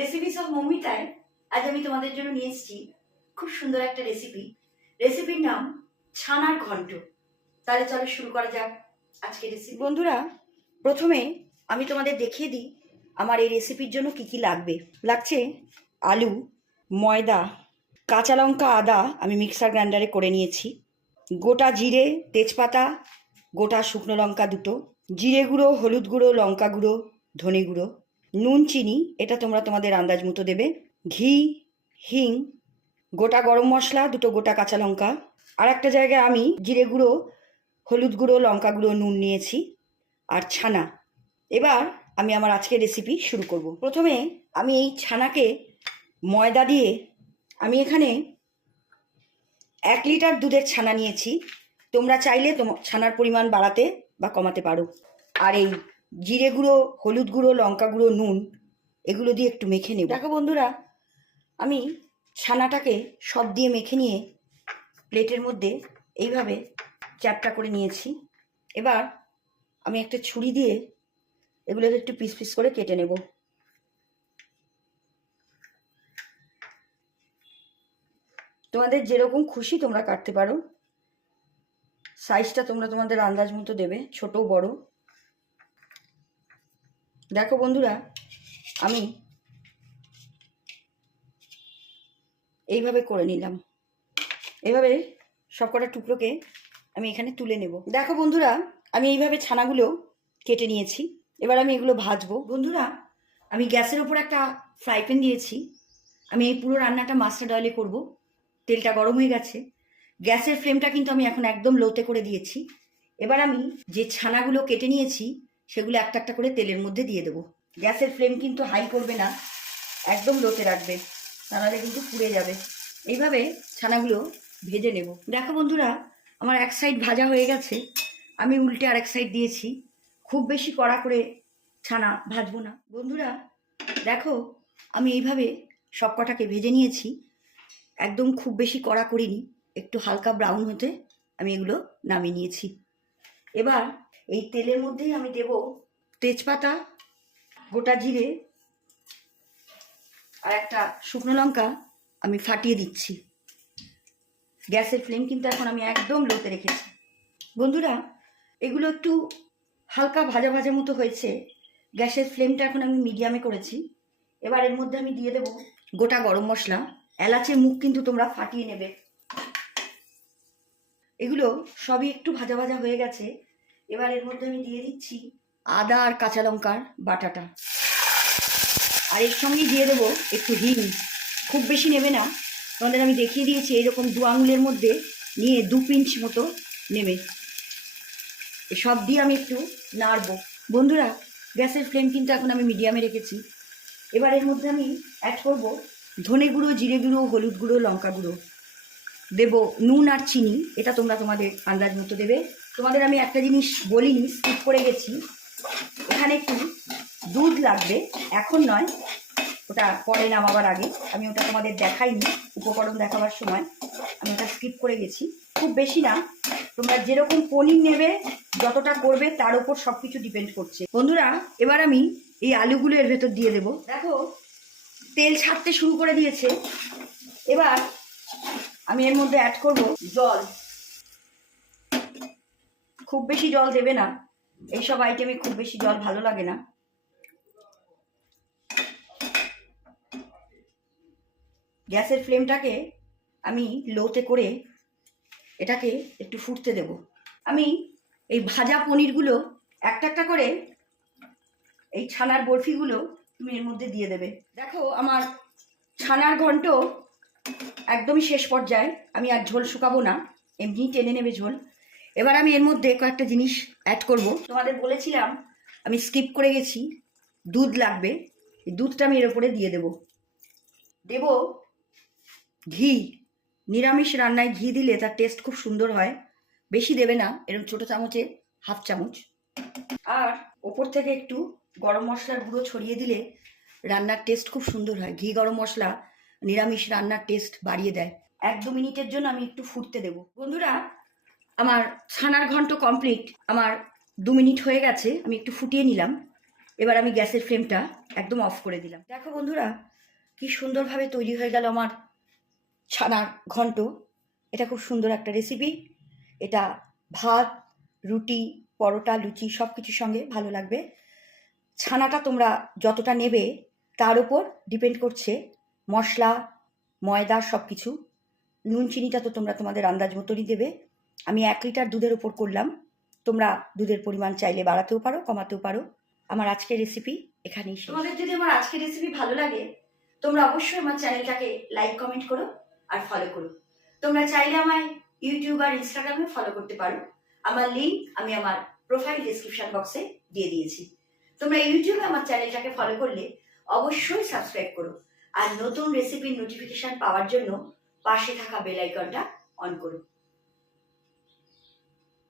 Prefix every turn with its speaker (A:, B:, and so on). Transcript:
A: Recipes of মমিতায় আজ আমি তোমাদের জন্য নিয়ে এসেছি খুব সুন্দর একটা রেসিপি রেসিপির নাম ছানার ঘন্ট। তাহলে চলো শুরু করা যাক আজকে রেসিপি বন্ধুরা, প্রথমে আমি তোমাদের দেখিয়ে দিই আমার এই রেসিপির জন্য কি কি লাগবে। লাগছে আলু, ময়দা, কাঁচা লঙ্কা আদা আমি মিক্সার গ্রাইন্ডারে করে নিয়েছি। গোটা জিরে, তেজপাতা, গোটা শুকনো লঙ্কা দুটো। জিরে গুঁড়ো, হলুদ গুঁড়ো, লঙ্কা গুঁড়ো, ধনে গুঁড়ো। নুন, চিনি, এটা তোমরা তোমাদের আন্দাজ মতো দেবে। ঘি, হিং, গোটা গরম মশলা, দুটো গোটা কাঁচা লঙ্কা। আর একটা জায়গায় আমি জিরে গুঁড়ো, হলুদ গুঁড়ো, লঙ্কা গুঁড়ো, নুন নিয়েছি আর ছানা। এবার আমি আমার আজকের রেসিপি শুরু করব। প্রথমে আমি এই ছানাকে ময়দা দিয়ে আমি এখানে এক লিটার দুধের ছানা নিয়েছি। তোমরা চাইলে তোমার ছানার পরিমাণ বাড়াতে বা কমাতে পারো। আর এই জিরে গুঁড়ো, হলুদ গুঁড়ো, লঙ্কা গুঁড়ো, নুন, এগুলো দিয়ে একটু মেখে নেব। দেখো বন্ধুরা, আমি ছানাটাকে সব দিয়ে মেখে নিয়ে প্লেটের মধ্যে এইভাবে চ্যাপটা করে নিয়েছি। এবার আমি একটা ছুরি দিয়ে এগুলোকে একটু পিস পিস করে কেটে নেব। তোমাদের যেরকম খুশি তোমরা কাটতে পারো। সাইজটা তোমরা তোমাদের আন্দাজ মতো দেবে, ছোট বড়। দেখো বন্ধুরা, আমি এইভাবে করে নিলাম। এইভাবে সবকটা টুকরোকে আমি এখানে তুলে নেব। দেখো বন্ধুরা, আমি এইভাবে ছানাগুলো কেটে নিয়েছি। এবার আমি এগুলো ভাজবো। বন্ধুরা, আমি গ্যাসের ওপর একটা ফ্রাই প্যান দিয়েছি। আমি এই পুরো রান্নাটা মাস্টার্ড অয়েলে করব। তেলটা গরম হয়ে গেছে। গ্যাসের ফ্লেমটা কিন্তু আমি এখন একদম লোতে করে দিয়েছি। এবার আমি যে ছানাগুলো কেটে নিয়েছি সেগুলো একটা একটা করে তেলের মধ্যে দিয়ে দেবো। গ্যাসের ফ্লেম কিন্তু হাই করবে না, একদম লোতে রাখবে, তাহলে কিন্তু পুড়ে যাবে। এইভাবে ছানাগুলো ভেজে নেব। দেখো বন্ধুরা, আমার এক সাইড ভাজা হয়ে গেছে, আমি উল্টে আর এক সাইড দিয়েছি। খুব বেশি কড়া করে ছানা ভাজবো না। বন্ধুরা, দেখো, আমি এইভাবে সব কটাকে ভেজে নিয়েছি, একদম খুব বেশি কড়া করিনি, একটু হালকা ব্রাউন হতে আমি এগুলো নামিয়ে নিয়েছি। এবার এই তেলের মধ্যেই আমি দেব তেজপাতা, গোটা জিরে আর একটা শুকনো লঙ্কা আমি ফাটিয়ে দিচ্ছি। গ্যাসের ফ্লেম কিন্তু এখন আমি একদম লোতে রেখেছি। বন্ধুরা, এগুলো একটু হালকা ভাজা ভাজা মতো হয়েছে। গ্যাসের ফ্লেমটা এখন আমি মিডিয়ামে করেছি। এবার এর মধ্যে আমি দিয়ে দেব গোটা গরম মশলা। এলাচের মুখ কিন্তু তোমরা ফাটিয়ে নেবে। এগুলো সবই একটু ভাজা ভাজা হয়ে গেছে। এবার এর মধ্যে আমি দিয়ে দিচ্ছি আদা আর কাঁচা লঙ্কার বাটাটা। আর এর সঙ্গেই দিয়ে দেবো একটু হিং। খুব বেশি নেবে না, তোমাদের আমি দেখিয়ে দিয়েছি, এরকম দু আঙুলের মধ্যে নিয়ে দু পিঞ্চ মতো নেবে। সব দিয়ে আমি একটু নাড়বো। বন্ধুরা, গ্যাসের ফ্লেম কিন্তু এখন আমি মিডিয়ামে রেখেছি। এবার এর মধ্যে আমি অ্যাড করব ধনে গুঁড়ো, জিরে গুঁড়ো, হলুদ গুঁড়ো, লঙ্কা গুঁড়ো। দেবো নুন আর চিনি, এটা তোমরা তোমাদের আন্দাজ মতো দেবে। তোমাদের আমি একটা জিনিস বলিনি স্কিপ করে গেছি। এখানে একটু দুধ লাগবে? এখন নয়, ওটা পরে নামাবার আগে। আমি ওটা তোমাদের দেখাইনি, উপকরণ দেখাবার সময়। আমি ওটা স্কিপ করে গেছি। খুব বেশি না, তোমরা যেরকম পনির নেবে, যতটা করবে, তার উপর সব কিছু ডিপেন্ড করছে। বন্ধুরা, এবার আমি এই আলুগুলো এর ভেতর দিয়ে দেবো। দেখো, তেল ছাড়তে শুরু করে দিয়েছে। এবার আমি এর মধ্যে অ্যাড করব জল। খুব বেশি জল দেবে না। এইসব আইটেমে খুব বেশি জল ভালো লাগে না। গ্যাসের ফ্লেমটাকে আমি লোতে করে এটাকে একটু ফুটতে দেব। আমি এই ভাজা পনিরগুলো একটা একটা করে এই ছানার বরফিগুলো তুমি এর মধ্যে দিয়ে দেবে। দেখো, আমার ছানার ঘন্ট একদমই শেষ পর্যায়ে। আমি আর ঝোল শুকাবো না। এমনি টেনে নেবে ঝোল। এবার আমি এর মধ্যে কয়েকটা জিনিস অ্যাড করব। তোমাদের বলেছিলাম, আমি স্কিপ করে গেছি। দুধ লাগবে। দুধটা আমি এর উপরে দিয়ে দেব। দেব ঘি। নিরামিষ রান্নায় ঘি দিলে তার টেস্ট খুব সুন্দর হয়। বেশি দেবে না এরকম ছোটো চামচে, হাফ চামচ। আর ওপর থেকে একটু গরম মশলার গুঁড়ো ছড়িয়ে দিলে রান্নার টেস্ট খুব সুন্দর হয়। ঘি, গরম মশলা, নিরামিষ রান্নার টেস্ট বাড়িয়ে দেয়। এক দু মিনিটের জন্য আমি একটু ফুটতে দেব। বন্ধুরা আমার ছানার ঘন্ট কমপ্লিট আমার দু মিনিট হয়ে গেছে, আমি একটু ফুটিয়ে নিলাম। এবার আমি গ্যাসের ফ্লেমটা একদম অফ করে দিলাম। দেখো বন্ধুরা, কি সুন্দরভাবে তৈরি হয়ে গেল আমার ছানার ঘন্ট। এটা খুব সুন্দর একটা রেসিপি এটা ভাত, রুটি, পরোটা, লুচি সব কিছুর সঙ্গে ভালো লাগবে। ছানাটা তোমরা যতটা নেবে, তার উপর ডিপেন্ড করছে মশলা, ময়দা সব কিছু নুন, চিনিটা তো তোমরা তোমাদের আন্দাজ মতনই দেবে। আমি এক লিটার দুধের ওপর করলাম। তোমরা দুধের পরিমাণ চাইলে বাড়াতেও পারো, কমাতেও পারো। আমার আজকের রেসিপি এখানেই তোমাদের যদি আমার আজকের রেসিপি ভালো লাগে, তোমরা অবশ্যই আমার চ্যানেলটাকে লাইক কমেন্ট করো আর ফলো করো। তোমরা চাইলে আমায় ইউটিউব আর ইনস্টাগ্রামে ফলো করতে পারো। আমার লিঙ্ক আমি আমার প্রোফাইল ডিসক্রিপশন বক্সে দিয়ে দিয়েছি। তোমরা ইউটিউবে আমার চ্যানেলটাকে ফলো করলে অবশ্যই সাবস্ক্রাইব করো। আর নতুন রেসিপির নোটিফিকেশন পাওয়ার জন্য পাশে থাকা বেল আইকনটা অন করো।